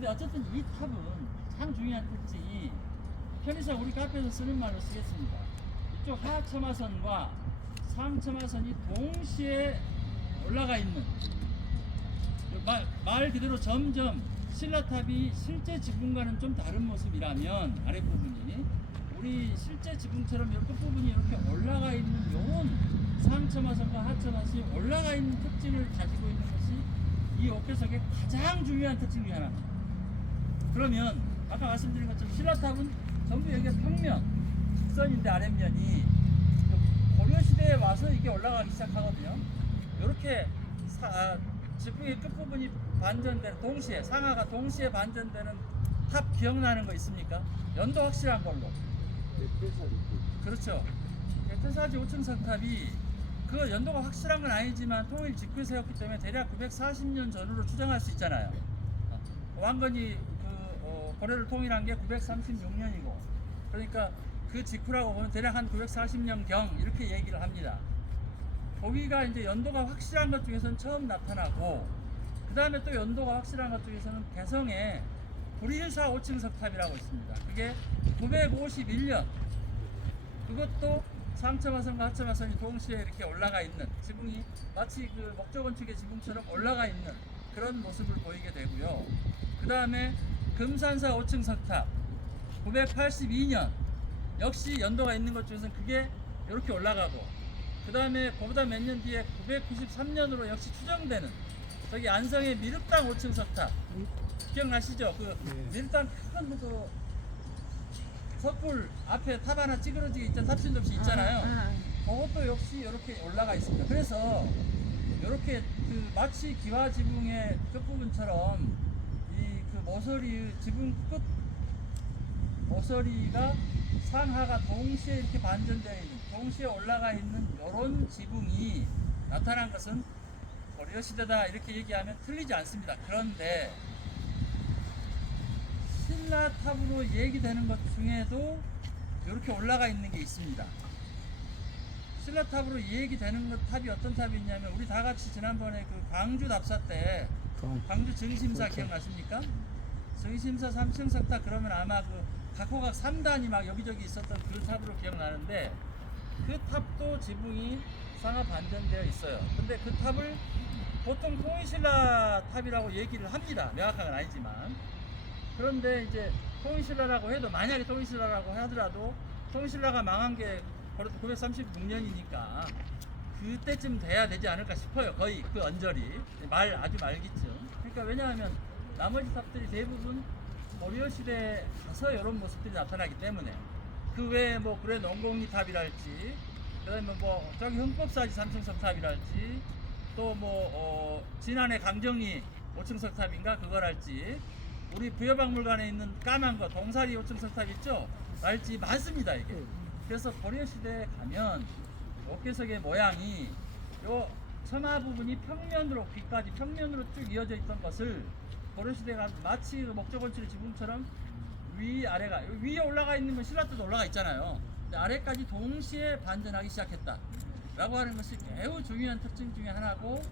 근데 어쨌든 이 탑은 가장 중요한 특징이 편의상 우리 카페에서 쓰는 말로 쓰겠습니다. 이쪽 하하첨화선과 상첨화선이 동시에 올라가 있는 말 그대로 점점 신라탑이 실제 지붕과는 좀 다른 모습이라면 아랫부분이 우리 실제 지붕처럼 이렇게 끝부분이 이렇게 올라가 있는 이런 상첨화선과 하첨화선이 올라가 있는 특징을 가지고 있는 것이 이 옥회석의 가장 중요한 특징 중에 하나입니다. 그러면 아까 말씀드린 것처럼 신라탑은 전부 여기가 평면 직선인데 아랫면이 고려시대에 와서 이게 올라가기 시작하거든요. 이렇게 지붕의 끝부분이 반전되는 동시에 상하가 동시에 반전되는 탑 기억나는 거 있습니까? 연도 확실한 걸로. 그렇죠. 대퇴사지 5층 석탑이 그 연도가 확실한 건 아니지만 통일 직후에 세웠기 때문에 대략 940년 전으로 추정할 수 있잖아요. 왕건이 고려를 통일한 게 936년이고 그러니까 그 직후라고 보면 대략 한 940년경 이렇게 얘기를 합니다. 거기가 이제 연도가 확실한 것 중에서는 처음 나타나고 그 다음에 또 연도가 확실한 것 중에서는 개성에 불일사 5층 석탑이라고 있습니다. 그게 951년 그것도 상첨화선과 하첨화선이 동시에 이렇게 올라가 있는 지붕이 마치 그 목조건축의 지붕처럼 올라가 있는 그런 모습을 보이게 되고요. 그 다음에 금산사 5층 석탑 982년 역시 연도가 있는 것 중에서는 그게 이렇게 올라가고 그 다음에 그보다 몇 년 뒤에 993년으로 역시 추정되는 저기 안성의 미륵당 5층 석탑 기억나시죠? 그 미륵당 큰 그 석굴 앞에 탑 하나 찌그러지게 있던 탑신접시 있잖아요. 그것도 역시 이렇게 올라가 있습니다. 그래서 이렇게 그 마치 기와 지붕의 끝부분처럼 이 그 모서리 지붕 끝 모서리가 상하가 동시에 이렇게 반전되어 있는 동시에 올라가 있는 이런 지붕이 나타난 것은 고려시대다 이렇게 얘기하면 틀리지 않습니다. 그런데 신라탑으로 얘기되는 것 중에도 이렇게 올라가 있는 게 있습니다. 신라탑으로 얘기되는 것 탑이 어떤 탑이 있냐면 우리 다 같이 지난번에 그 광주 답사 때 광주 정심사 기억나십니까? 정심사 3층 석탑 그러면 아마 그 각호각 3단이 막 여기저기 있었던 그 탑으로 기억나는데 그 탑도 지붕이 상하 반전되어 있어요. 근데 그 탑을 보통 통일신라 탑이라고 얘기를 합니다. 명확한 건 아니지만 그런데 이제 통일신라라고 해도 만약에 통일신라라고 하더라도 통일신라가 망한 게 936년이니까 그때쯤 돼야 되지 않을까 싶어요. 거의 그 언저리 아주 말기쯤. 그러니까 왜냐하면 나머지 탑들이 대부분 고려시대에 가서 이런 모습들이 나타나기 때문에 그 외에 뭐 구례 농공리 탑이랄지 그다음에 뭐 저기 흥법사지 3층 석탑이랄지 또 뭐 진안의 강정리 5층 석탑인가 그거랄지 우리 부여박물관에 있는 까만 거 동사리 5층 석탑 있죠? 랄지 많습니다 이게. 그래서 고려시대에 가면 옥회석의 모양이 요 처마 부분이 평면으로 귀까지 평면으로 쭉 이어져 있던 것을 고려시대가 마치 목조건축의 지붕처럼 위아래가 위에 올라가 있는 건 신라탑도 올라가 있잖아요. 근데 아래까지 동시에 반전하기 시작했다 라고 하는 것이 매우 중요한 특징 중에 하나고